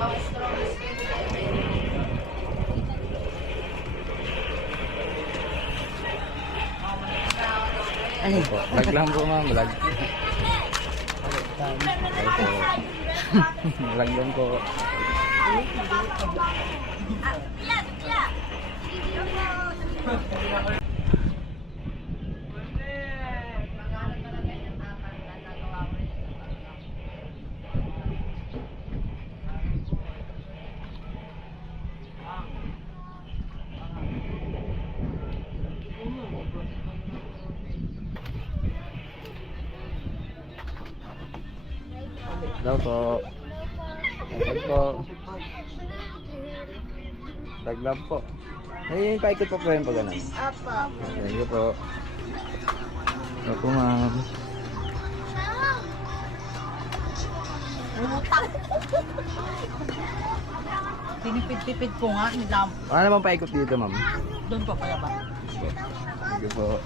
Ano po? Vlog lang po ma'am, vlog. Vlog lang po. Hello po. Hello po. Taglam po. Ay, paikot po po yung pag ganun. Opo. Thank you po. Hello po ma'am. Pinipid-pipid ko nga, nilam. Ano naman paikot dito ma'am? Doon pa pala ba? Thank you po.